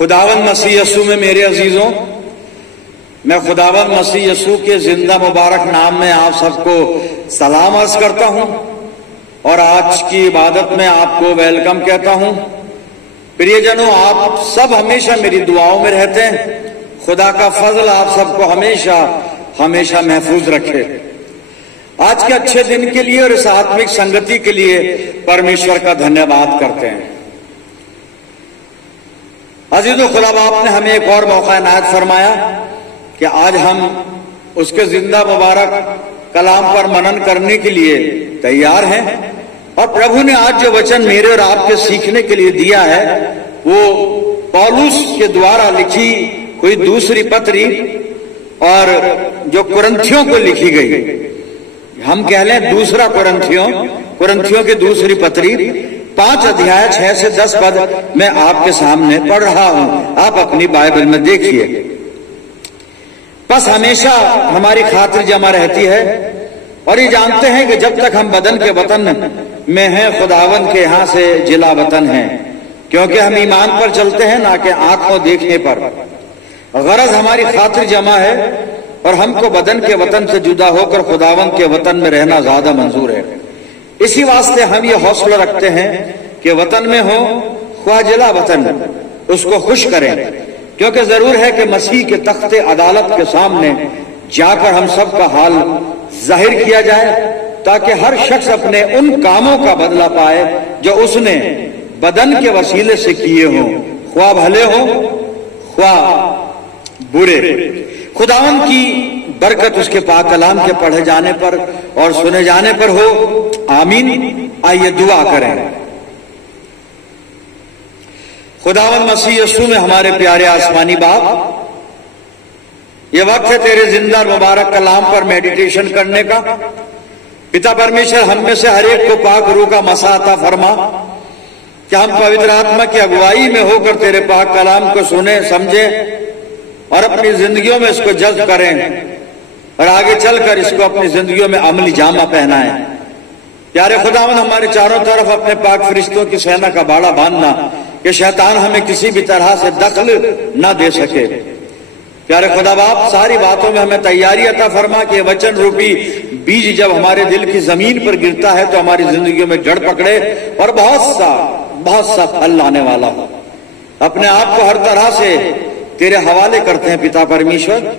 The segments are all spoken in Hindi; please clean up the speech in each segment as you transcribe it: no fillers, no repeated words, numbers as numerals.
खुदावंद मसीह यस्सू में मेरे अजीजों, मैं खुदावंद मसीह यस्सू के जिंदा मुबारक नाम में आप सबको सलाम अर्ज करता हूं और आज की इबादत में आपको वेलकम कहता हूं। प्रियजनों, आप सब हमेशा मेरी दुआओं में रहते हैं। खुदा का फजल आप सबको हमेशा हमेशा महफूज रखे। आज के अच्छे दिन के लिए और इस आत्मिक संगति के लिए परमेश्वर का धन्यवाद करते हैं। अजीजों, खुदा बाप ने हमें एक और मौका इनायत फरमाया कि आज हम उसके जिंदा मुबारक कलाम पर मनन करने के लिए तैयार हैं। और प्रभु ने आज जो वचन मेरे और आपके सीखने के लिए दिया है वो पौलुस के द्वारा लिखी कोई दूसरी पत्री और जो कुरिन्थियों को लिखी गई, हम कह लें दूसरा कुरिन्थियों की दूसरी पत्री 5 अध्याय 6 से 10 पद मैं आपके सामने पढ़ रहा हूं। आप अपनी बाइबल में देखिए। बस हमेशा हमारी खातिर जमा रहती है और ये जानते हैं कि जब तक हम बदन के वतन में हैं, खुदावंद के यहां से जिला वतन है, क्योंकि हम ईमान पर चलते हैं ना कि आंखों देखने पर। गरज हमारी खातिर जमा है और हमको बदन के वतन से जुदा होकर खुदावंद के वतन में रहना ज्यादा मंजूर है। इसी वास्ते हम ये हौसला रखते हैं कि वतन में हो ख्वाजिला वतन, उसको खुश करें, क्योंकि जरूर है कि मसीह के तख्ते अदालत के सामने जाकर हम सब का हाल जाहिर किया जाए, ताकि हर शख्स अपने उन कामों का बदला पाए जो उसने बदन के वसीले से किए हों, ख्वाह भले हो ख्वाह बुरे। खुदावंद की बरकत उसके पाक कलाम के पढ़े जाने पर और सुने जाने पर हो, आमीन। आइए दुआ करें। खुदावंद मसीह यस्सू में हमारे प्यारे आसमानी बाप, ये वक्त है तेरे जिंदा मुबारक कलाम पर मेडिटेशन करने का। पिता परमेश्वर, हम में से हर एक को पाक रूह का मसा अता फरमा कि हम पवित्र आत्मा की अगुवाई में होकर तेरे पाक कलाम को सुने, समझे और अपनी जिंदगियों में इसको जज्ब करें और आगे चलकर इसको अपनी जिंदगियों में अमली जामा पहनाएं। प्यारे खुदावंद, हमारे चारों तरफ अपने पाक फरिश्तों की सेना का बाड़ा बांधना कि शैतान हमें किसी भी तरह से दखल न दे सके। प्यारे खुदा बाप, सारी बातों में हमें तैयारी अता फरमा कि वचन रूपी बीज जब हमारे दिल की जमीन पर गिरता है तो हमारी जिंदगियों में जड़ पकड़े और बहुत सा फल लाने वाला हो। अपने आप को हर तरह से तेरे हवाले करते हैं पिता परमेश्वर,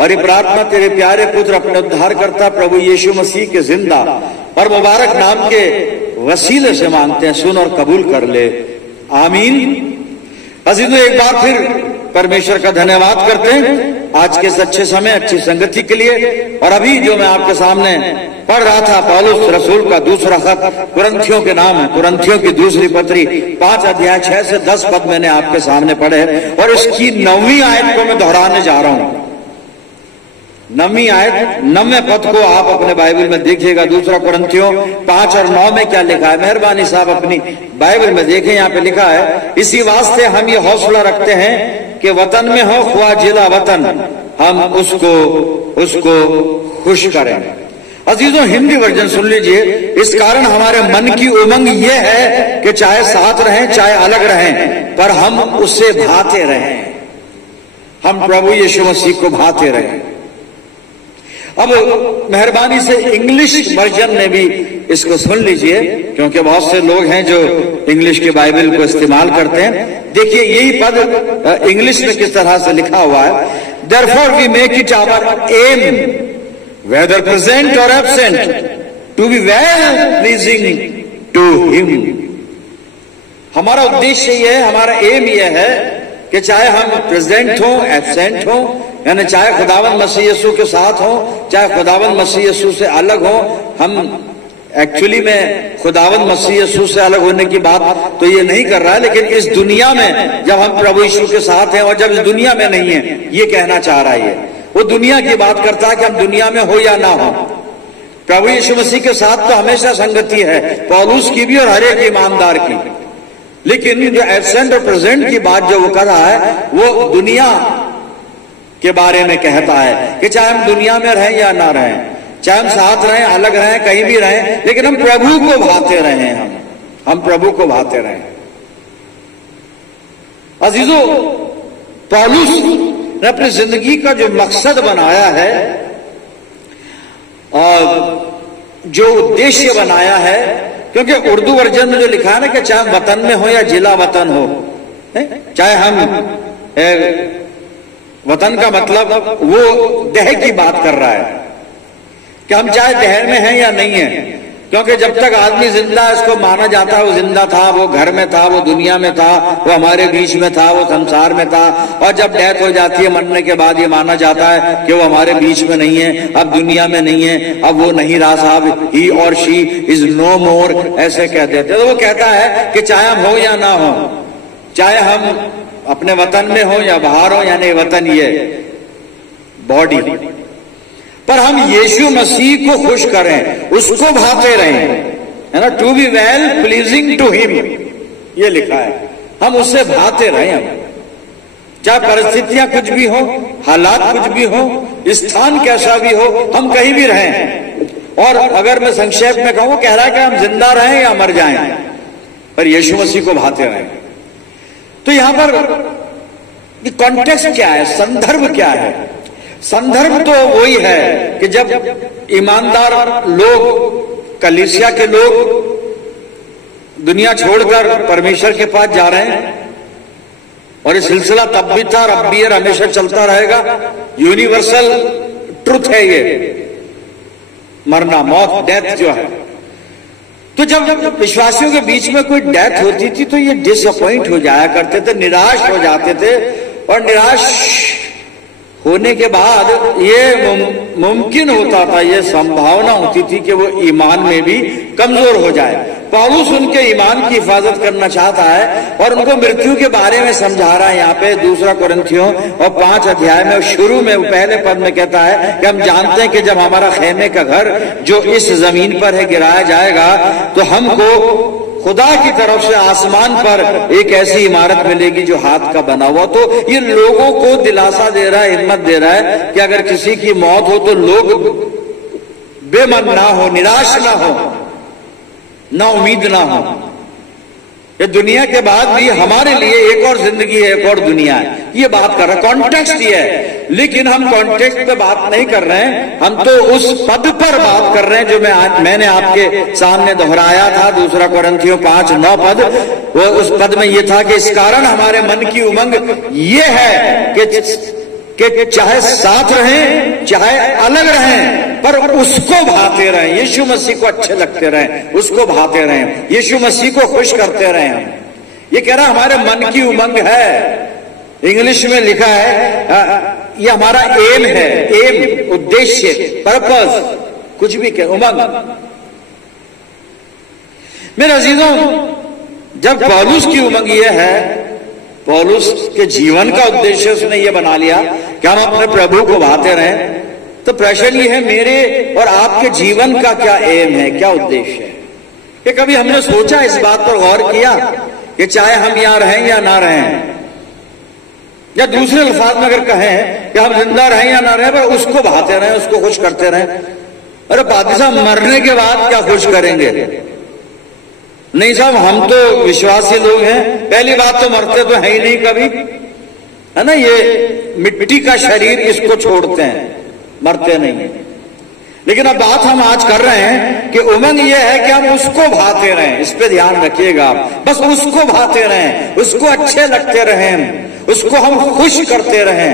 और ये प्रार्थना तेरे प्यारे पुत्र अपने उद्धारकर्ता प्रभु यीशु मसीह के जिंदा और मुबारक नाम के वसीले से मांगते हैं। सुन और कबूल कर ले, आमीन। अजीजों, एक बार फिर परमेश्वर का धन्यवाद करते हैं आज के इस अच्छे समय, अच्छी संगति के लिए। और अभी जो मैं आपके सामने पढ़ रहा था पौलुस रसूल का दूसरा खत कुरिन्थियों के नाम है, कुरिन्थियों की दूसरी पत्री 5 अध्याय 6 से 10 पद मैंने आपके सामने पढ़े और इसकी 9वीं आयत को मैं दोहराने जा रहा हूं। 9वीं आयत 9वें पद को आप अपने बाइबल में देखिएगा। दूसरा कुरिन्थियों 5 और 9 में क्या लिखा है? मेहरबानी साहब अपनी बाइबल में देखें। यहाँ पे लिखा है, इसी वास्ते हम ये हौसला रखते हैं कि वतन में हो ख्वाह जिला वतन, हम उसको खुश करें। अजीजों, हिंदी वर्जन सुन लीजिए। इस कारण हमारे मन की उमंग ये है कि चाहे साथ रहें चाहे अलग रहें, पर हम उससे भाते रहें, हम प्रभु यीशु मसीह को भाते रहें। अब मेहरबानी से इंग्लिश वर्जन में भी इसको सुन लीजिए, क्योंकि बहुत से लोग हैं जो इंग्लिश के बाइबल को इस्तेमाल करते हैं। देखिए यही पद इंग्लिश में किस तरह से लिखा हुआ है। Therefore we make it our aim, whether present or absent, to be well pleasing to him। हमारा उद्देश्य ये है, हमारा एम ये है कि चाहे हम प्रेजेंट हो एब्सेंट हो, यानी चाहे खुदावंद मसीह यीशु के साथ हो चाहे खुदावंद मसीह यीशु से अलग हो। हम एक्चुअली में खुदावंद मसीह यीशु से अलग होने की बात तो ये नहीं कर रहा है, लेकिन इस दुनिया में जब हम प्रभु यीशु के साथ हैं और जब इस दुनिया में नहीं है, ये कहना चाह रहा है। वो दुनिया की बात करता है कि हम दुनिया में हो या ना हो। प्रभु यीशु मसीह के साथ तो हमेशा संगति है, पौलुस की भी और हर एक ईमानदार की। लेकिन जो एब्सेंट और प्रेजेंट की बात जो वो कर रहा है वो दुनिया के बारे में कहता है कि चाहे हम दुनिया में रहें या ना रहें, चाहे हम साथ रहें अलग रहें कहीं भी रहें, लेकिन हम प्रभु को भाते रहें, हम प्रभु को भाते रहें। अजीजों, पौलुस ने अपनी जिंदगी का जो मकसद बनाया है और जो उद्देश्य बनाया है, क्योंकि उर्दू वर्जन में जो लिखा है ना कि चाहे वतन में हो या जिला वतन हो, चाहे हम वतन का मतलब वो देह की बात कर रहा है कि हम चाहे देह में हैं या नहीं है, क्योंकि जब तक आदमी जिंदा है उसको माना जाता है वो जिंदा था, वो घर में था, वो दुनिया में था, वो हमारे बीच में था, वो संसार में था। और जब डेथ हो जाती है, मरने के बाद ये माना जाता है कि वो हमारे बीच में नहीं है, अब दुनिया में नहीं है, अब वो नहीं रहा साहब, ही और शी इज नो मोर, ऐसे कह देते। तो वो कहता है कि चाहे हम हो या ना हो, चाहे हम अपने वतन में हो या बाहर हो, यानी वतन ये बॉडी, पर हम यीशु मसीह को खुश करें, उसको भाते रहें, है ना, to be well pleasing to him, ये लिखा है। हम उससे भाते रहें, हम चाहे परिस्थितियां कुछ भी हो, हालात कुछ भी हो, स्थान कैसा भी हो, हम कहीं भी रहें। और अगर मैं संक्षेप में कहूं, कह रहा है कि हम जिंदा रहें या मर जाएं, पर यीशु मसीह को भाते रहें। तो यहां पर कॉन्टेक्स्ट क्या है, संदर्भ क्या है? संदर्भ तो वही है कि जब ईमानदार लोग, कलीसिया के लोग दुनिया छोड़कर परमेश्वर के पास जा रहे हैं, और ये सिलसिला तब भी था, अब भी हमेशा चलता रहेगा, यूनिवर्सल ट्रुथ है ये, मरना, मौत, डेथ जो है। तो जब विश्वासियों के बीच में कोई डेथ होती थी तो ये डिसअपॉइंट हो जाया करते थे, निराश हो जाते थे, और निराश होने के बाद ये मुमकिन होता था, ये संभावना होती थी कि वो ईमान में भी कमजोर हो जाए। पौलुस उनके ईमान की हिफाजत करना चाहता है और उनको मृत्यु के बारे में समझा रहा है। यहाँ पे 2 कुरिन्थियों और 5 अध्याय में शुरू में पहले पद में कहता है कि हम जानते हैं कि जब हमारा खेमे का घर जो इस जमीन पर है गिराया जाएगा, तो हमको खुदा की तरफ से आसमान पर एक ऐसी इमारत मिलेगी जो हाथ का बना हुआ। तो ये लोगों को दिलासा दे रहा है, हिम्मत दे रहा है कि अगर किसी की मौत हो तो लोग बेमन ना हो, निराश ना हो, ना उम्मीद ना हो। ये दुनिया के बाद भी हमारे लिए एक और जिंदगी है, एक और दुनिया है, ये बात कर रहा है। कॉन्टेक्स्ट ये है, लेकिन हम कॉन्टेक्स्ट पे बात नहीं कर रहे हैं, हम तो उस पद पर बात कर रहे हैं जो मैंने आपके सामने दोहराया था, 2 कुरिन्थियों 5:9 पद। वो उस पद में ये था कि इस कारण हमारे मन की उमंग ये है कि चाहे साथ रहें चाहे अलग रहें, पर उसको भाते रहें, यीशु मसीह को अच्छे लगते रहें, उसको भाते रहें, यीशु मसीह को खुश करते रहें। हम ये कह रहा हमारे मन की उमंग है, इंग्लिश में लिखा है ये हमारा एम है, एम उद्देश्य, पर्पस, कुछ भी कह, उमंग। मेरे अजीजों, जब पौलुस की उमंग ये है, पौलुस के जीवन का उद्देश्य उसने ये बना लिया कि हम अपने प्रभु को भाते रहें, तो प्रश्न ये है मेरे और आपके जीवन का क्या एम है, क्या उद्देश्य है? कि कभी हमने सोचा, इस बात पर गौर किया कि चाहे हम यहां रहें या ना रहें, या दूसरे अल्फाज में अगर कहें कि हम जिंदा रहें या ना रहें, पर उसको भाते रहें, उसको खुश करते रहें। अरे पादी साहब, मरने के बाद क्या खुश करेंगे? नहीं साहब, हम तो विश्वासी लोग हैं, पहली बात तो मरते तो है ही नहीं कभी, है ना, ये मिट्टी का शरीर, इसको छोड़ते हैं, मरते नहीं। लेकिन अब बात हम आज कर रहे हैं कि उमंग ये है कि हम उसको भाते रहें, इस पे ध्यान रखिएगा आप, बस उसको भाते रहें, उसको अच्छे लगते रहें, उसको हम खुश करते रहें,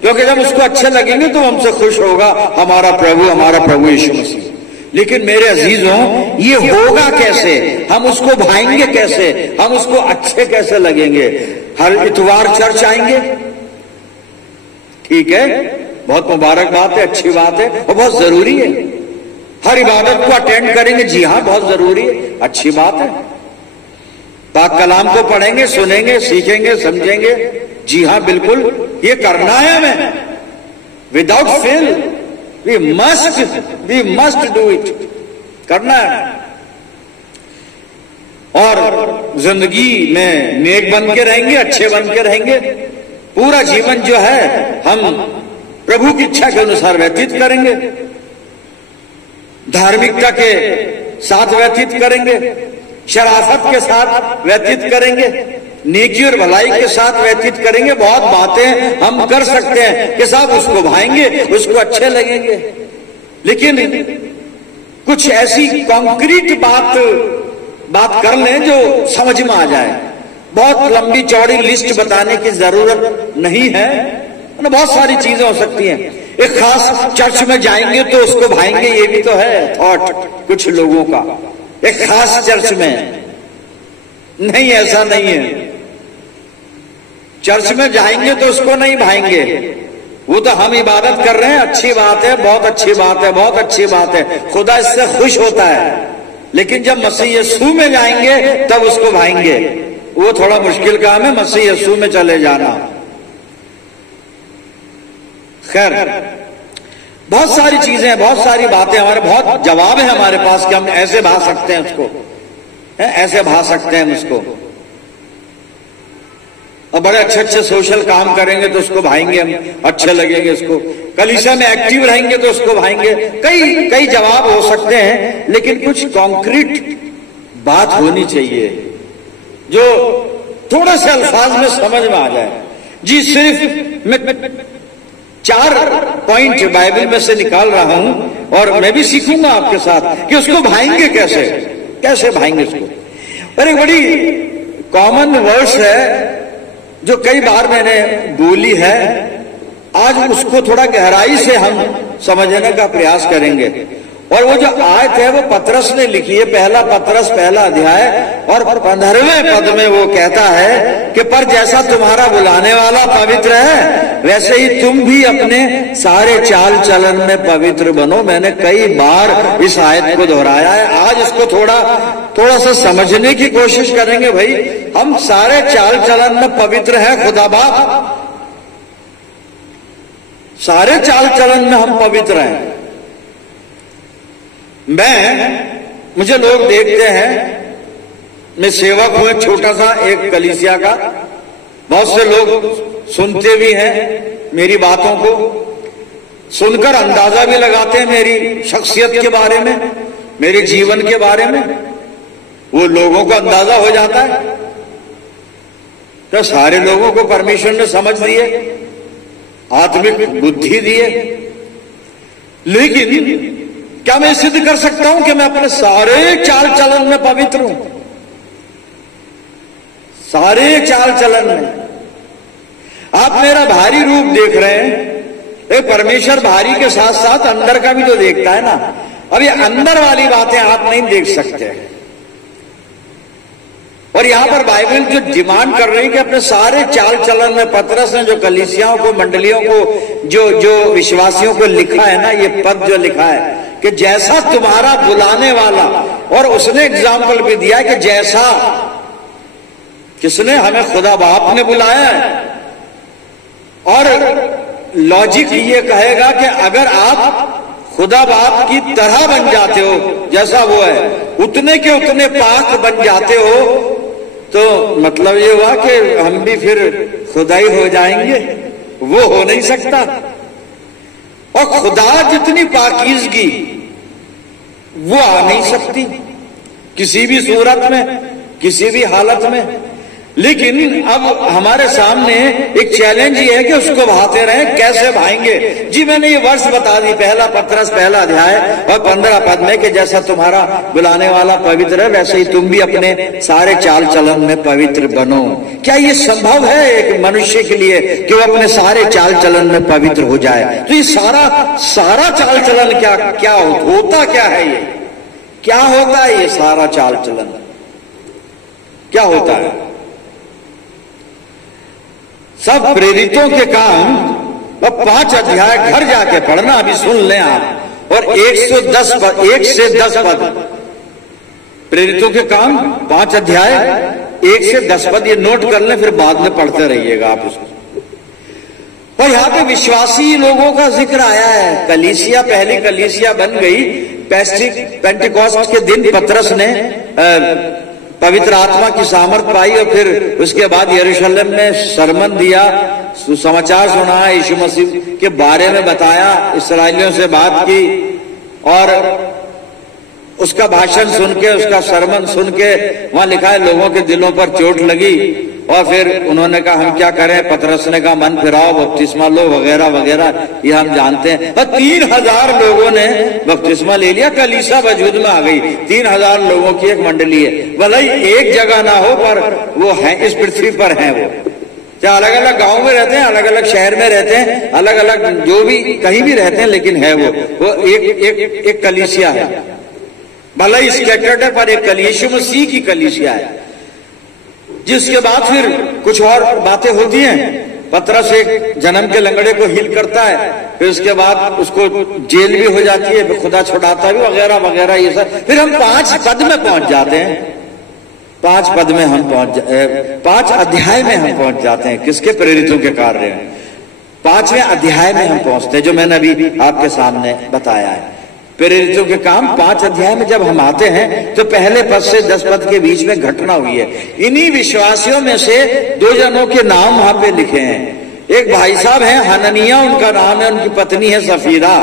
क्योंकि जब उसको अच्छे लगेंगे तो हमसे खुश होगा हमारा प्रभु यीशु मसीह। लेकिन मेरे अजीजों, ये होगा कैसे? हम उसको भाएंगे कैसे? हम उसको अच्छे कैसे लगेंगे? हर इतवार चर्च आएंगे, ठीक है, बहुत मुबारक बात है, अच्छी बात है और बहुत जरूरी है। हर इबादत को अटेंड करेंगे, जी हाँ, बहुत जरूरी है, अच्छी बात है। पाक कलाम को पढ़ेंगे, सुनेंगे, सीखेंगे, समझेंगे, जी हाँ, बिल्कुल ये करना है हमें, without fail we must do it, करना है। और जिंदगी में नेक बन के रहेंगे, अच्छे बन के रहेंगे, पूरा जीवन जो है हम प्रभु की इच्छा के अनुसार व्यतीत करेंगे, धार्मिकता के साथ व्यतीत करेंगे, शराफत के साथ व्यतीत करेंगे, नेकी और भलाई के साथ व्यतीत करेंगे। बहुत बातें हम कर सकते हैं कि साहब उसको भाएंगे, उसको अच्छे लगेंगे, लेकिन कुछ ऐसी कॉन्क्रीट बात कर लें जो समझ में आ जाए। बहुत लंबी चौड़ी लिस्ट बताने की जरूरत नहीं है, बहुत सारी चीजें हो सकती हैं। एक खास चर्च में जाएंगे तो उसको भाएंगे, ये भी तो है थॉट कुछ लोगों का। एक खास चर्च में नहीं, ऐसा नहीं है। चर्च में जाएंगे तो उसको नहीं भाएंगे, वो तो हम इबादत कर रहे हैं, अच्छी बात है, बहुत अच्छी बात है, बहुत अच्छी बात है, खुदा इससे खुश होता है। लेकिन जब मसीह यीशु में जाएंगे तब उसको भाएंगे, वो थोड़ा मुश्किल काम है, मसीह यीशु में चले जाना। खैर, बहुत सारी चीजें, बहुत सारी बातें, हमारे बहुत जवाब है हमारे पास कि हम ऐसे भा सकते हैं उसको, ऐसे भा सकते हैं उसको, और बड़े अच्छे अच्छे सोशल काम करेंगे तो उसको भाएंगे हम, अच्छे लगेंगे उसको। कलीसिया में एक्टिव रहेंगे तो उसको भाएंगे। कई जवाब हो सकते हैं, लेकिन कुछ कॉन्क्रीट बात होनी चाहिए जो थोड़े से अल्फाज में समझ में आ जाए। जी, सिर्फ मैं 4 पॉइंट बाइबल में से निकाल रहा हूं और मैं भी सीखूंगा आपके साथ कि उसको भाएंगे कैसे भाएंगे उसको। और एक बड़ी कॉमन वर्ड्स है जो कई बार मैंने बोली है, आज उसको थोड़ा गहराई से हम समझने का प्रयास करेंगे। और वो जो आयत है वो पतरस ने लिखी है, पहला पतरस पहला अध्याय और 15वें पद में वो कहता है कि पर जैसा तुम्हारा बुलाने वाला पवित्र है वैसे ही तुम भी अपने सारे चाल चलन में पवित्र बनो। मैंने कई बार इस आयत को दोहराया है, आज इसको थोड़ा सा समझने की कोशिश करेंगे। भाई, हम सारे चाल चलन में पवित्र हैं, खुदा बाप सारे चाल चलन में हम पवित्र हैं। मुझे लोग देखते हैं, मैं सेवक हूं छोटा सा एक कलीसिया का, बहुत से लोग सुनते भी हैं मेरी बातों को, सुनकर अंदाजा भी लगाते हैं मेरी शख्सियत के बारे में, मेरे जीवन के बारे में। वो लोगों को अंदाजा हो जाता है। तो सारे लोगों को परमेश्वर ने समझ दिए, आत्मिक बुद्धि दिए, लेकिन क्या मैं सिद्ध कर सकता हूं कि मैं अपने सारे चाल चलन में पवित्र हूं? सारे चाल चलन में। आप मेरा बाहरी रूप देख रहे हैं, परमेश्वर बाहरी के साथ साथ अंदर का भी तो देखता है ना। अब ये अंदर वाली बातें आप नहीं देख सकते। और यहां पर बाइबल जो डिमांड कर रही है कि अपने सारे चाल चलन में, पतरस ने जो कलीसियाओं को, मंडलियों को, जो विश्वासियों को लिखा है ना, ये पद जो लिखा है कि जैसा तुम्हारा बुलाने वाला, और उसने एग्जाम्पल भी दिया कि जैसा, किसने? हमें खुदा बाप ने बुलाया है। और लॉजिक ये कहेगा कि अगर आप खुदा बाप की तरह बन जाते हो, जैसा वो है, उतने के उतने पाक बन जाते हो, तो मतलब ये हुआ कि हम भी फिर खुदा ही हो जाएंगे। वो हो नहीं सकता। और खुदा जितनी पाकीज़गी वो आ नहीं सकती किसी भी सूरत में, किसी भी हालत में। लेकिन अब हमारे सामने एक चैलेंज ये है कि उसको भाते रहे। कैसे भाएंगे? जी, मैंने ये वर्ष बता दी, पहला पतरस पहला अध्याय और 15 पद में कि जैसा तुम्हारा बुलाने वाला पवित्र है वैसे ही तुम भी अपने सारे चाल चलन में पवित्र बनो। क्या ये संभव है एक मनुष्य के लिए कि वो अपने सारे चाल चलन में पवित्र हो जाए? तो ये सारा चाल चलन क्या होता क्या है? ये क्या होता है? ये सारा चाल चलन क्या होता है? सब प्रेरितों के काम, और 5 अध्याय घर जाके पढ़ना, अभी सुन लें आप, और 1 से 10 पद प्रेरितों के काम, 5 अध्याय 1 से 10 पद, ये नोट कर लें, फिर बाद में पढ़ते रहिएगा आप उसको। और यहाँ पे विश्वासी लोगों का जिक्र आया है। कलीसिया, पहली कलीसिया बन गई पेंटिकॉस्ट के दिन। पतरस ने पवित्र आत्मा की सामर्थ पाई और फिर उसके बाद यरूशलेम में सरमन दिया, सुसमाचार सुनाया, यीशु मसीह के बारे में बताया, इस्राएलियों से बात की, और उसका भाषण सुन के, उसका सरमन सुन के, वहां लिखा है लोगों के दिलों पर चोट लगी और फिर उन्होंने कहा हम क्या करें, पतरस ने कहा मन फिराओ, बपतिस्मा लो, वगैरह वगैरह, ये हम जानते हैं। और 3000 लोगों ने बपतिस्मा ले लिया, कलीसिया वजूद में आ गई। 3000 लोगों की एक मंडली है, भले ही एक जगह ना हो पर वो है, इस पृथ्वी पर है वो। चाहे अलग अलग गांव में रहते हैं, अलग अलग शहर में रहते हैं, अलग अलग जो भी कहीं भी रहते हैं, लेकिन है वो एक कलीसिया है। भले ही स्कैटर्ड है पर एक कलीसिया मसीह की कलीसिया है। जिसके बाद फिर कुछ और बातें होती हैं। पतरस एक जन्म के लंगड़े को हील करता है, फिर उसके बाद उसको जेल भी हो जाती है, खुदा छुड़ाता भी, वगैरह वगैरह ये सब। फिर हम 5 पद में पहुंच जाते हैं, 5 पद में हम 5 अध्याय में हम पहुंच जाते हैं। किसके? प्रेरितों के कार्य। 5वें अध्याय में हम पहुंचते हैं, जो मैंने अभी आपके सामने बताया है। प्रेरितों के काम 5 अध्याय में जब हम आते हैं तो पहले पद से 10 पद के बीच में घटना हुई है। इन्हीं विश्वासियों में से 2 जनों के नाम वहां पे लिखे हैं। एक भाई साहब हैं हननिया, उनका नाम है, उनकी पत्नी है सफीरा।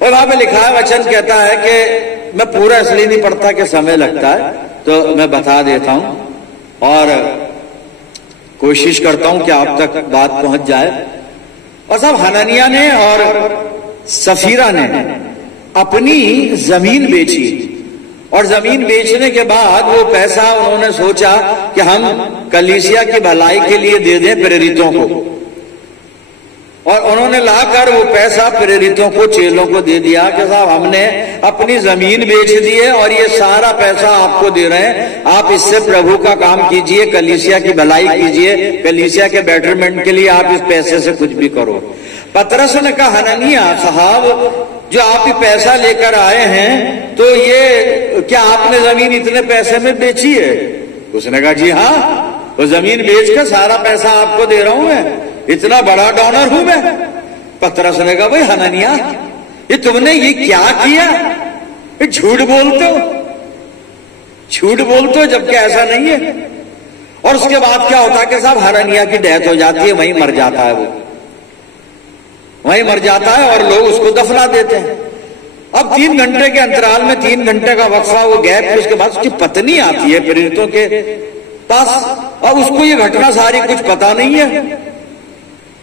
और वहां पे लिखा है, वचन कहता है कि मैं पूरा इसलिए नहीं पढ़ता कि समय लगता है, तो मैं बता देता हूं और कोशिश करता हूं कि आप तक बात पहुंच जाए। और साहब हननिया ने और सफीरा ने अपनी जमीन बेची, और जमीन बेचने के बाद वो पैसा उन्होंने सोचा कि हम कलीसिया की भलाई के लिए दे दें प्रेरितों को, और उन्होंने लाकर वो पैसा प्रेरितों को, चेलों को दे दिया कि साहब हमने अपनी जमीन बेच दी है और ये सारा पैसा आपको दे रहे हैं, आप इससे प्रभु का काम कीजिए, कलीसिया की भलाई कीजिए, कलीसिया के बेटरमेंट के लिए आप इस पैसे से कुछ भी करो। पतरस ने कहा हननिया साहब, जो आप ही पैसा लेकर आए हैं तो ये क्या आपने जमीन इतने पैसे में बेची है? उसने कहा जी हाँ, वो जमीन बेचकर सारा पैसा आपको दे रहा हूं मैं, इतना बड़ा डोनर हूं मैं। पतरस ने कहा भाई हननिया, ये तुमने ये क्या किया? ये झूठ बोलते हो, झूठ बोलते हो, जबकि ऐसा नहीं है। और उसके बाद क्या होता है कि साहब हननिया की डेथ हो जाती है, वहीं मर जाता है, वो वहीं मर जाता है और लोग उसको दफना देते हैं। अब 3 घंटे के अंतराल में, 3 घंटे का वक्फा, वो गैप, उसके बाद उसकी पत्नी आती है प्रेरितों के पास, और उसको ये घटना सारी कुछ पता नहीं है।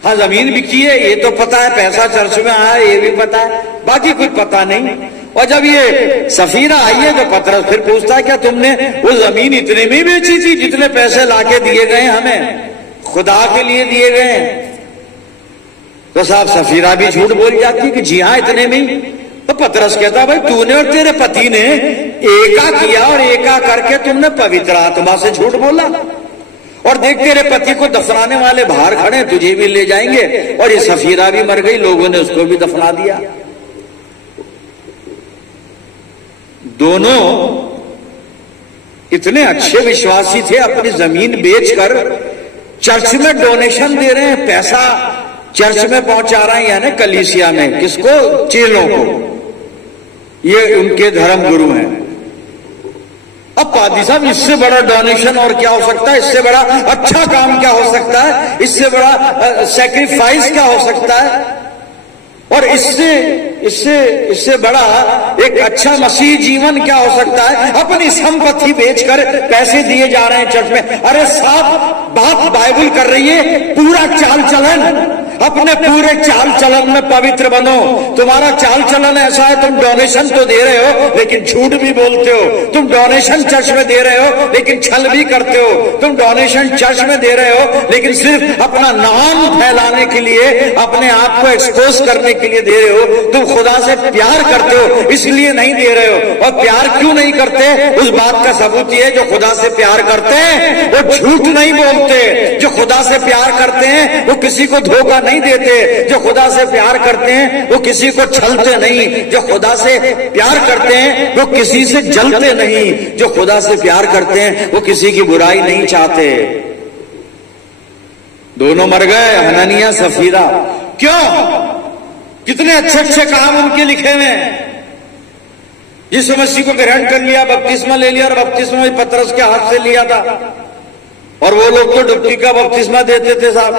हाँ जमीन बिकी है ये तो पता है, पैसा चर्च में आया ये भी पता है, बाकी कुछ पता नहीं। और जब ये सफीरा आई है तो पतरस फिर पूछता है क्या तुमने वो जमीन इतने में बेची थी जितने पैसे लाके दिए गए हमें, खुदा के लिए दिए गए? तो साहब सफीरा भी झूठ बोल जाती है कि जी हाँ इतने में ही। तो पतरस कहता भाई तूने और तेरे पति ने एका किया और एका करके तुमने पवित्र आत्मा से झूठ बोला, और देख तेरे पति को दफनाने वाले बाहर खड़े, तुझे भी ले जाएंगे। और ये सफीरा भी मर गई, लोगों ने उसको भी दफना दिया। दोनों इतने अच्छे विश्वासी थे, अपनी जमीन बेचकर चर्च में डोनेशन दे रहे हैं, पैसा चर्च में पहुंचा रहे हैं, यानी कलीसिया में। किसको? चेलों को। ये उनके धर्म गुरु हैं। अब पादी साहब इससे बड़ा डोनेशन और क्या हो सकता है? इससे बड़ा अच्छा काम क्या हो सकता है? इससे बड़ा सैक्रिफाइस क्या हो सकता है? और इससे इससे इससे बड़ा एक अच्छा मसीह जीवन क्या हो सकता है? अपनी संपत्ति बेचकर पैसे दिए जा रहे हैं चर्च में। अरे साहब बात बाइबल कर रही है, पूरा चाल चलन, अपने पूरे चाल चलन में पवित्र बनो। तुम्हारा चाल चलन ऐसा है, तुम डोनेशन तो दे रहे हो लेकिन झूठ भी बोलते हो, तुम डोनेशन चर्च में दे रहे हो लेकिन छल भी करते हो, तुम डोनेशन चर्च में दे रहे हो लेकिन सिर्फ अपना नाम फैलाने के लिए, अपने आप को एक्सपोज करने के लिए दे रहे हो। तुम खुदा से प्यार करते हो इसलिए नहीं दे रहे हो। और प्यार क्यों नहीं करते, उस बात का सबूत ये, जो खुदा से प्यार करते हैं वो झूठ नहीं बोलते, जो खुदा से प्यार करते हैं वो किसी को धोखा नहीं देते, जो खुदा से प्यार करते हैं वो किसी को छलते नहीं, जो खुदा से प्यार करते हैं वो किसी से जलते नहीं, जो खुदा से प्यार करते हैं वो किसी की बुराई नहीं चाहते। दोनों मर गए, हननिया सफीरा। क्यों? कितने अच्छे अच्छे काम उनके लिखे हुए हैं। यीशु मसीह को ग्रहण कर लिया, बपतिस्मा ले लिया, और बपतिस्मा भी पतरस के हाथ से लिया था। और वो लोग तो डुबकी का बपतिस्मा देते थे साहब,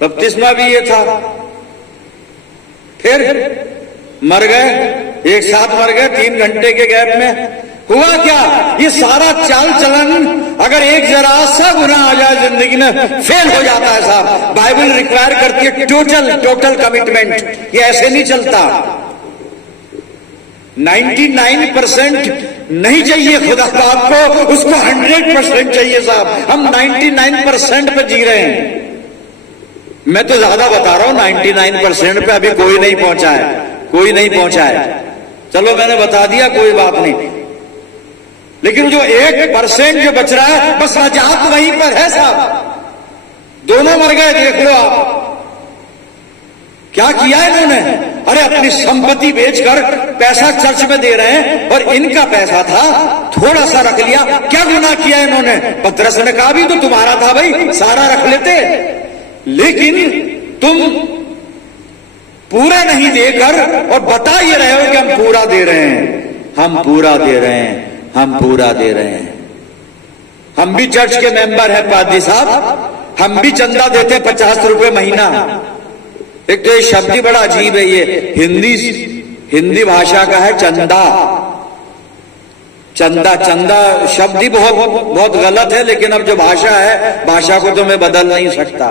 बपतिस्मा भी ये था। फिर मर गए, एक साथ मर गए 3 घंटे के गैप में। हुआ क्या, ये सारा चाल चलन अगर एक जरा सा गुनाह आ जाए जिंदगी में फेल हो जाता है साहब। बाइबल रिक्वायर करती है टोटल कमिटमेंट। ये ऐसे नहीं चलता। 99% नहीं चाहिए खुदा बाप को, उसको 100% चाहिए साहब। हम 99% पे जी रहे हैं। मैं तो ज्यादा बता रहा हूं, 99% पे अभी कोई नहीं पहुंचा है, कोई नहीं पहुंचा है। चलो मैंने बता दिया, कोई बात नहीं। लेकिन जो 1% जो बच रहा है, बस आजाद वहीं पर है साहब। दोनों मर गए, देख लो आप क्या किया इन्होंने। अरे अपनी संपत्ति बेचकर पैसा चर्च में दे रहे हैं, और इनका पैसा था, थोड़ा सा रख लिया। क्या गुनाह किया इन्होंने। पतरस ने कहा भी तो तुम्हारा था भाई, सारा रख लेते, लेकिन तुम पूरा नहीं देकर और बता ये रहे हो कि हम पूरा दे रहे हैं, हम पूरा दे रहे हैं, हम पूरा दे रहे हैं। हम भी चर्च के मेंबर हैं पादरी साहब, हम भी चंदा देते हैं 50 रुपए महीना। एक तो ये शब्द ही बड़ा अजीब है, ये हिंदी भाषा का है चंदा। चंदा शब्द ही बहुत गलत है, लेकिन अब जो भाषा है, भाषा को तो मैं बदल नहीं सकता।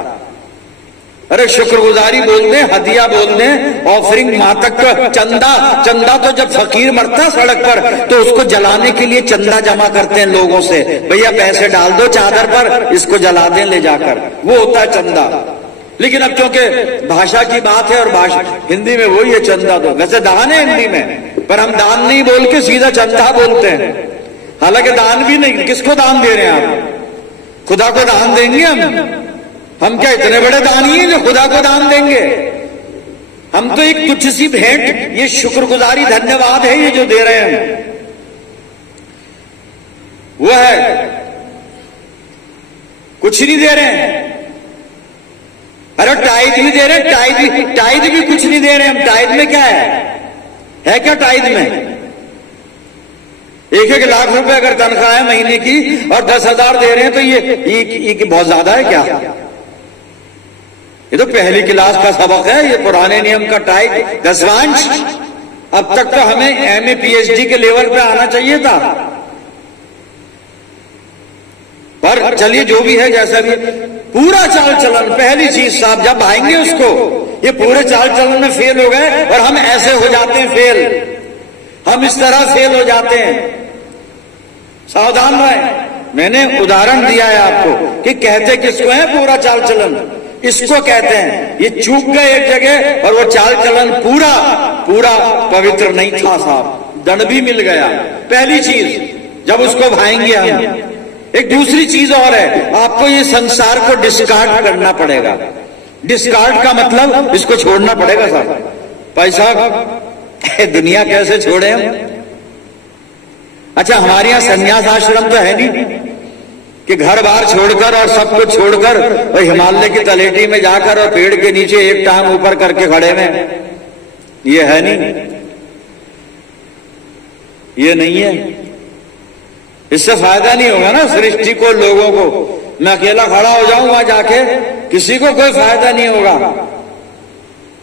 अरे शुक्रगुजारी बोल दें, हदिया बोल दें, ऑफरिंग मातक चंदा तो जब फकीर मरता सड़क पर तो उसको जलाने के लिए चंदा जमा करते हैं लोगों से। भैया पैसे डाल दो चादर पर, इसको जला दें ले जाकर, वो होता है चंदा। लेकिन अब क्योंकि भाषा की बात है और भाषा हिंदी में वही है चंदा। तो वैसे दान है हिंदी में, पर हम दान नहीं बोल के सीधा चंदा बोलते हैं। हालांकि दान भी नहीं। किसको दान दे रहे हैं आप। खुदा को दान देंगे हम क्या इतने बड़े दानी हैं जो खुदा को दान देंगे। हम तो एक तुच्छ सी भेंट, ये शुक्रगुजारी धन्यवाद है ये जो दे रहे हैं, वो है, कुछ नहीं दे रहे हैं। अरे टाइड भी दे रहे हैं, टाइड भी कुछ नहीं दे रहे हम। टाइड में क्या है क्या टाइड में 1-1 लाख रुपए अगर तनख्वाह है महीने की और 10,000 दे रहे हैं, तो ये बहुत ज्यादा है क्या। ये तो पहली क्लास का सबक है, ये पुराने नियम का टाइड दसवांश। अब तक तो हमें MA PhD के लेवल पे आना चाहिए था। पर चलिए जो भी है, जैसा भी, पूरा चाल चलन, पहली चीज साहब जब आएंगे उसको, ये पूरे चाल चलन में फेल हो गए और हम ऐसे हो जाते हैं फेल, हम इस तरह फेल हो जाते हैं। सावधान रहें। मैंने उदाहरण दिया है आपको कि कहते किसको है पूरा चाल चलन, इसको कहते हैं। ये चूक गए एक जगह और वो चाल चलन पूरा पवित्र नहीं था साहब, दंड भी मिल गया। पहली चीज जब उसको भाएंगे हम। एक दूसरी चीज और है, आपको ये संसार को डिस्कार्ड करना पड़ेगा। डिस्कार्ड का मतलब इसको छोड़ना पड़ेगा साहब। पैसा दुनिया कैसे छोड़े हम। अच्छा हमारे यहाँ संन्यास आश्रम तो है नहीं कि घर बार छोड़कर और सब कुछ छोड़कर और हिमालय की तलेटी में जाकर और पेड़ के नीचे एक टांग ऊपर करके खड़े में, ये है नहीं, ये नहीं है। इससे फायदा नहीं होगा ना सृष्टि को, लोगों को। मैं अकेला खड़ा हो जाऊं वहां जाके, किसी को कोई फायदा नहीं होगा,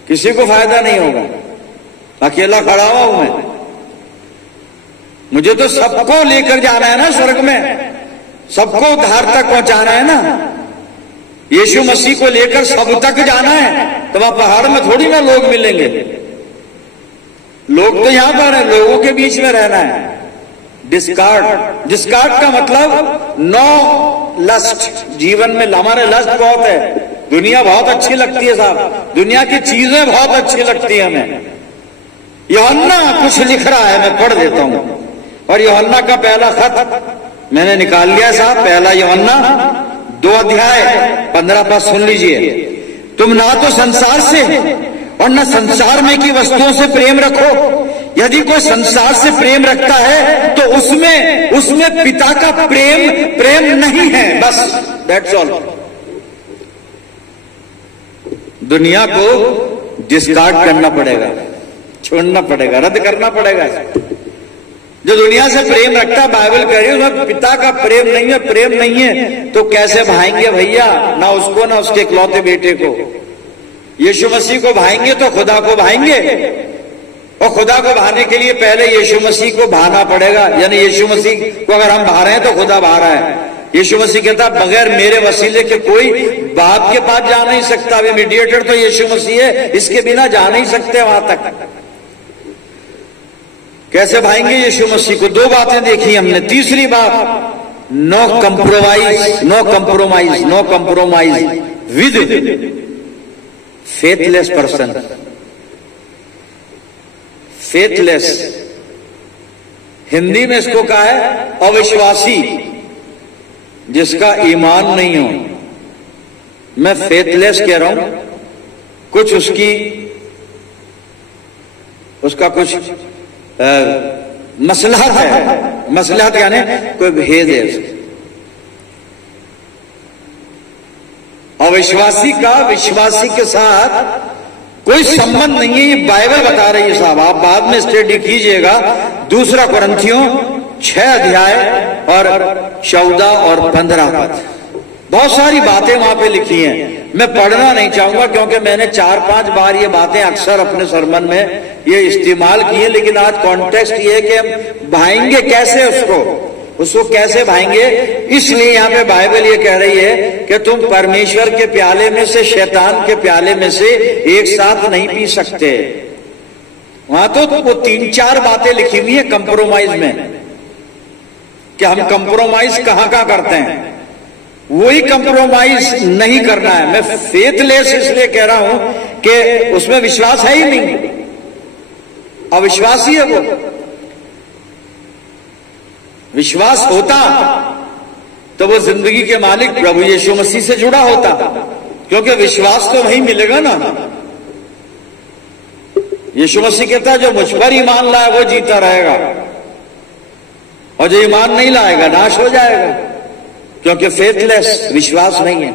किसी को फायदा नहीं होगा। अकेला खड़ा हुआ हूं मैं, मुझे तो सबको लेकर जाना है ना स्वर्ग में, सबको उद्धार तक पहुंचाना है ना। यीशु मसीह को लेकर सब तक जाना है, तो वहां पहाड़ में थोड़ी ना लोग मिलेंगे। लोग तो यहां पर है, लोगों के बीच में रहना है। डिस्कार्ड का मतलब नो लस्ट। जीवन में हमारे लस्ट बहुत है, दुनिया बहुत अच्छी लगती है साहब, दुनिया की चीजें बहुत अच्छी लगती है हमें। यूहन्ना कुछ लिख रहा है, मैं पढ़ देता हूं। और यूहन्ना का पहला खत मैंने निकाल लिया साहब, पहला यूहन्ना 2 अध्याय 15 पद सुन लीजिए। तुम ना तो संसार से और न संसार में की वस्तुओं से प्रेम रखो। यदि कोई संसार से प्रेम रखता है तो उसमें पिता का प्रेम नहीं है। बस दैट्स ऑल। दुनिया को डिस्कार्ड करना पड़ेगा, छोड़ना पड़ेगा, रद्द करना पड़ेगा। जो दुनिया से प्रेम रखता है, बाइबल कह रही है उसमें पिता का प्रेम नहीं है, तो कैसे भाएंगे भैया, ना उसको ना उसके इकलौते बेटे को। यीशु मसीह को भाएंगे तो खुदा को भाएंगे। और खुदा को भाने के लिए पहले यीशु मसीह को भाना पड़ेगा, यानी यीशु मसीह को अगर हम भा रहे हैं तो खुदा भा रहा है। यीशु मसीह कहता बगैर मेरे वसीले के कोई बाप के पास जा नहीं सकता। अभी मीडिएटर तो यीशु मसीह है, इसके बिना जा नहीं सकते वहां तक। कैसे भाएंगे यीशु मसीह को? दो बातें देखी हमने। तीसरी बात, no compromise, no compromise, no compromise with faithless person. Faithless, Hindi में इसको कहा है अविश्वासी, जिसका ईमान नहीं हो। मैं फेथलेस कह रहा हूं, कुछ उसका कुछ मसलहत है। मसलहत यानी कोई भेद है उसका। अविश्वासी का विश्वासी के साथ कोई संबंध नहीं है, ये बाइबल बता रही है साहब। आप बाद में स्टडी कीजिएगा। 2 कुरिन्थियों 6 अध्याय और 14 और 15 पद, बहुत सारी बातें वहां पे लिखी हैं। मैं पढ़ना नहीं चाहूंगा क्योंकि मैंने 4-5 बार ये बातें अक्सर अपने सरमन में ये इस्तेमाल की है, लेकिन आज कॉन्टेक्स्ट ये है कि हम भाएंगे कैसे उसको कैसे भाएंगे। इसलिए यहां पे बाइबल ये कह रही है कि तुम परमेश्वर के प्याले में से शैतान के प्याले में से एक साथ नहीं पी सकते। वहां तो वो 3-4 बातें लिखी हुई है कंप्रोमाइज में, कि हम कंप्रोमाइज कहां करते हैं। वही कंप्रोमाइज नहीं करना है। मैं फेथलेस इसलिए कह रहा हूं कि उसमें विश्वास है ही नहीं, अविश्वासी है वो। विश्वास होता तो वो जिंदगी के मालिक प्रभु यीशु मसीह से जुड़ा होता, क्योंकि विश्वास तो वही मिलेगा ना। यीशु मसीह कहता है जो मुझ पर ईमान लाए वो जीता रहेगा, और जो ईमान नहीं लाएगा नाश हो जाएगा, क्योंकि फेथलेस, विश्वास नहीं है।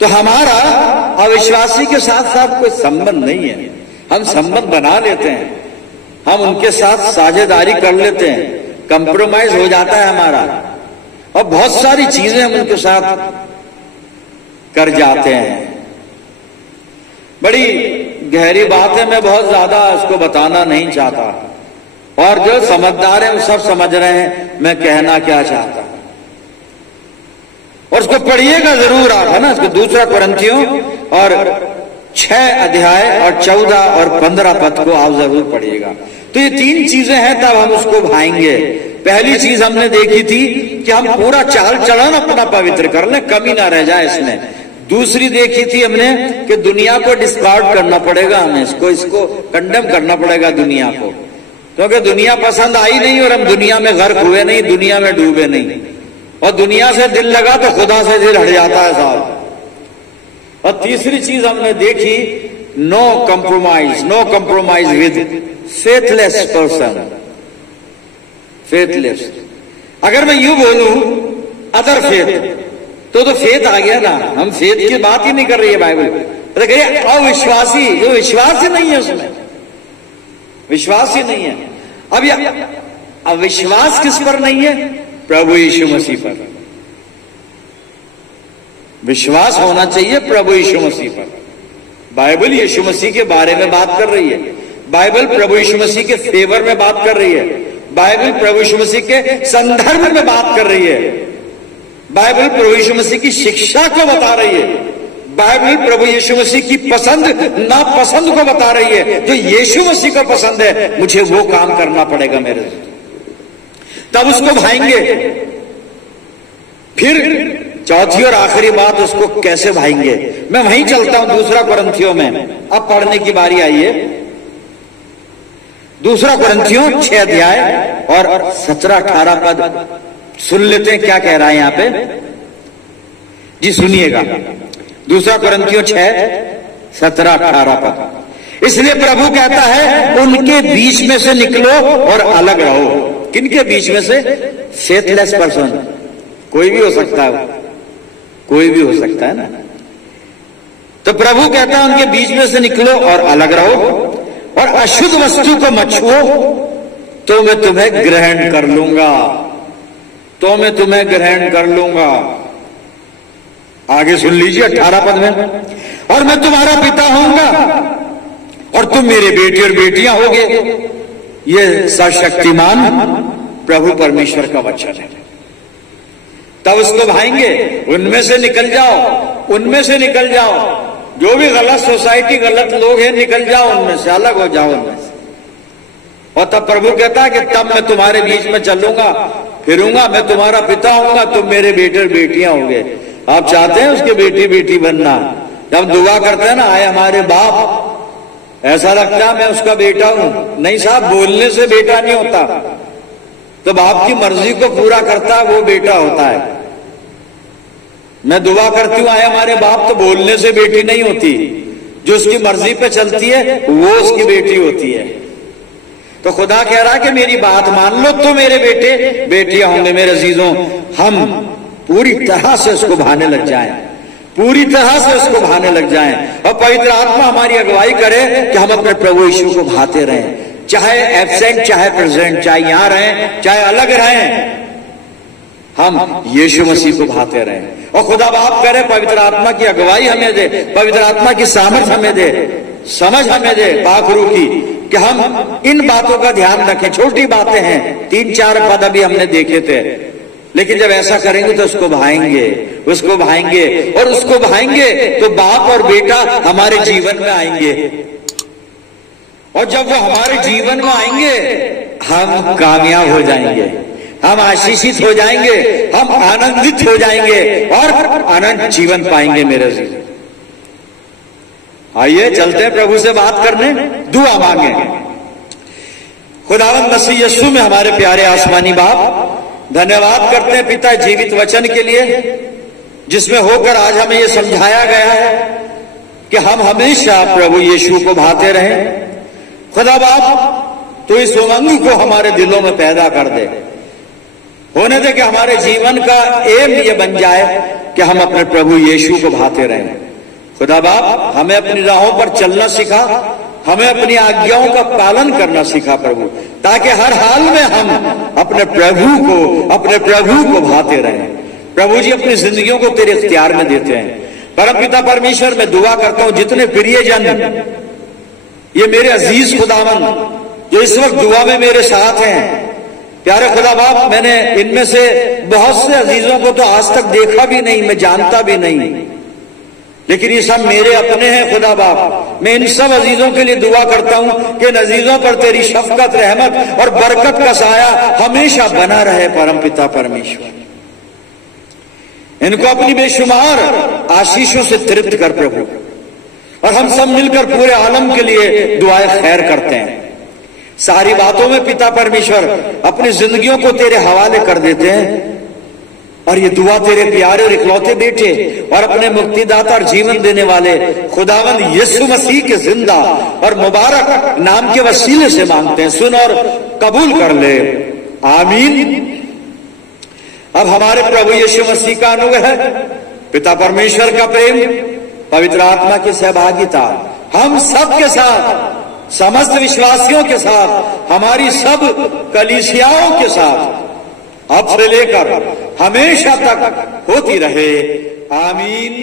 तो हमारा अविश्वासी के साथ साथ कोई संबंध नहीं है। हम संबंध बना लेते हैं, हम उनके साथ साझेदारी कर लेते हैं, कंप्रोमाइज हो जाता है हमारा, और बहुत सारी चीजें हम उनके साथ कर जाते हैं। बड़ी गहरी बात है, मैं बहुत ज्यादा उसको बताना नहीं चाहता, और जो समझदार है वो सब समझ रहे हैं मैं कहना क्या चाहता हूं। और उसको पढ़िएगा जरूर आप, है ना। इसको 2 कुरिन्थियों और 6 अध्याय और 14 और 15 पद को आप जरूर पढ़िएगा। तो ये 3 चीजें हैं, तब हम उसको भाएंगे। पहली चीज हमने देखी थी कि हम पूरा चाल चलन अपना पवित्र कर लें, कमी ना रह जाए इसमें। दूसरी देखी थी हमने कि दुनिया को डिस्कार्ड करना पड़ेगा, हमें इसको कंडेम करना पड़ेगा दुनिया को, क्योंकि दुनिया पसंद आई नहीं और हम दुनिया में गर्क हुए नहीं, दुनिया में डूबे नहीं। और दुनिया से दिल लगा तो खुदा से दिल हट जाता है साहब। और तीसरी चीज हमने देखी, no compromise with faithless person. Faithless, अगर मैं यूं बोलूं अदर फेथ, तो फेथ आ गया ना। हम फेथ की बात ही नहीं कर रही है बाइबल। अविश्वासी, जो विश्वास ही नहीं है, उसमें विश्वास ही नहीं है। अब ये अविश्वास किस पर नहीं है? प्रभु यीशु मसीह पर विश्वास होना चाहिए, प्रभु यीशु मसीह पर। बाइबल यीशु मसीह के बारे में बात कर रही है, बाइबल प्रभु यीशु मसीह के फेवर में बात कर रही है, बाइबल प्रभु यीशु मसीह के संदर्भ में बात कर रही है, बाइबल प्रभु यीशु मसीह की शिक्षा को बता रही है, बाइबल प्रभु यीशु मसीह की पसंद नापसंद को बता रही है। जो यीशु मसीह को पसंद है मुझे वो काम करना पड़ेगा मेरे से, तब उसको भाएंगे। फिर चौथी और आखिरी बात, उसको कैसे भाएंगे। मैं वहीं चलता हूं 2 कुरिन्थियों में। अब पढ़ने की बारी आई है। 2 कुरिन्थियों 6 अध्याय और 17-18 पद सुन लेते हैं क्या कह रहा है यहां पे जी। सुनिएगा 2 कुरिन्थियों 6:17-18 पद। इसलिए प्रभु कहता है उनके बीच में से निकलो और अलग रहो। किनके बीच में से? फेथलेस पर्सन, कोई भी हो सकता है, कोई भी हो सकता है ना। तो प्रभु कहता है उनके बीच में से निकलो और अलग रहो, और अशुद्ध वस्तु को मत छुओ, तो मैं तुम्हें ग्रहण कर लूंगा, तो मैं तुम्हें ग्रहण कर लूंगा। आगे सुन लीजिए 18 पद में, और मैं तुम्हारा पिता होऊंगा और तुम मेरे बेटे और बेटियां होगे। ये सर्वशक्तिमान प्रभु परमेश्वर का वचन है। तब उसको भाएंगे, उनमें से निकल जाओ, उनमें से निकल जाओ, जो भी गलत सोसाइटी गलत लोग हैं निकल जाओ उनमें से, अलग हो जाओ उनमें से। और तब प्रभु कहता है कि तब मैं तुम्हारे बीच में चलूंगा, फिरूंगा, मैं तुम्हारा पिता होऊंगा, तुम मेरे बेटे और बेटियां होंगे। आप चाहते हैं उसके बेटी बेटी बनना? जब दुआ करते हैं ना, आए हमारे बाप, ऐसा लगता है मैं उसका बेटा हूं। नहीं साहब, बोलने से बेटा नहीं होता, तो बाप की मर्जी को पूरा करता है वो बेटा होता है। मैं दुआ करती हूं आए हमारे बाप, तो बोलने से बेटी नहीं होती, जो उसकी मर्जी पे चलती है वो उसकी बेटी होती है। तो खुदा कह रहा है कि मेरी बात मान लो तो मेरे बेटे बेटियां होंगे। मेरे अजीजों, हम पूरी तरह से उसको भाने लग जाएं, पूरी तरह से उसको भाने लग जाएं, और पवित्र आत्मा हमारी अगुवाई करे कि हम अपने प्रभु यीशु को भाते रहें, चाहे एब्सेंट चाहे प्रेजेंट, चाहे यहां रहें चाहे अलग रहें, हम यीशु मसीह को भाते रहें। और खुदा बाप करे पवित्र आत्मा की अगुवाई हमें दे, पवित्र आत्मा की सामर्थ हमें दे, समझ हमें दे पाखरू की, कि हम इन बातों का ध्यान रखें। छोटी बातें हैं, 3-4 पद अभी हमने देखे थे, लेकिन जब ऐसा करेंगे तो उसको भाएंगे, उसको भाएंगे, और उसको भाएंगे तो बाप और बेटा हमारे जीवन में आएंगे। और जब वो हमारे जीवन में आएंगे हम कामयाब हो जाएंगे, हम आशीषित हो जाएंगे, हम आनंदित हो जाएंगे और आनंद जीवन पाएंगे। मेरे जी, आइए चलते हैं प्रभु से बात करने, दुआ मांगे। खुदावंद मसीह यीशु में हमारे प्यारे आसमानी बाप, धन्यवाद करते हैं पिता जीवित वचन के लिए, जिसमें होकर आज हमें यह समझाया गया है कि हम हमेशा प्रभु यीशु को भाते रहें। खुदा बाप, तो इस उमंग को हमारे दिलों में पैदा कर दे, होने दे कि हमारे जीवन का एम ये बन जाए कि हम अपने प्रभु यीशु को भाते रहें। खुदा बाप, हमें अपनी राहों पर चलना सिखा, हमें अपनी आज्ञाओं का पालन करना सिखा प्रभु, ताकि हर हाल में हम अपने प्रभु को भाते रहें। प्रभु जी, अपनी जिंदगियों को तेरे इख्तियार में देते हैं। परमपिता परमेश्वर, मैं दुआ करता हूं जितने प्रियजन, ये मेरे अजीज खुदावन जो इस वक्त दुआ में मेरे साथ हैं, प्यारे खुदा बाप, मैंने इनमें से बहुत से अजीजों को तो आज तक देखा भी नहीं, मैं जानता भी नहीं, लेकिन ये सब मेरे अपने हैं। खुदा बाप, मैं इन सब अजीजों के लिए दुआ करता हूं कि इन अजीजों पर तेरी शफकत, रहमत और बरकत का साया हमेशा बना रहे। परमपिता परमेश्वर, इनको अपनी बेशुमार आशीषों से तृप्त कर प्रभु, और हम सब मिलकर पूरे आलम के लिए दुआएं खैर करते हैं। सारी बातों में पिता परमेश्वर अपनी जिंदगियों को तेरे हवाले कर देते हैं, और ये दुआ तेरे प्यारे और इकलौते बेटे और अपने मुक्तिदाता और जीवन देने वाले खुदावंद यीशु मसीह के जिंदा और मुबारक नाम के वसीले से मांगते हैं। सुन और कबूल कर ले, आमीन। अब हमारे प्रभु यीशु मसीह का अनुग्रह, पिता परमेश्वर का प्रेम, पवित्र आत्मा की सहभागिता हम सब के साथ, समस्त विश्वासियों के साथ, हमारी सब कलीसियाओं के साथ अब से लेकर हमेशा तक होती रहे। आमीन।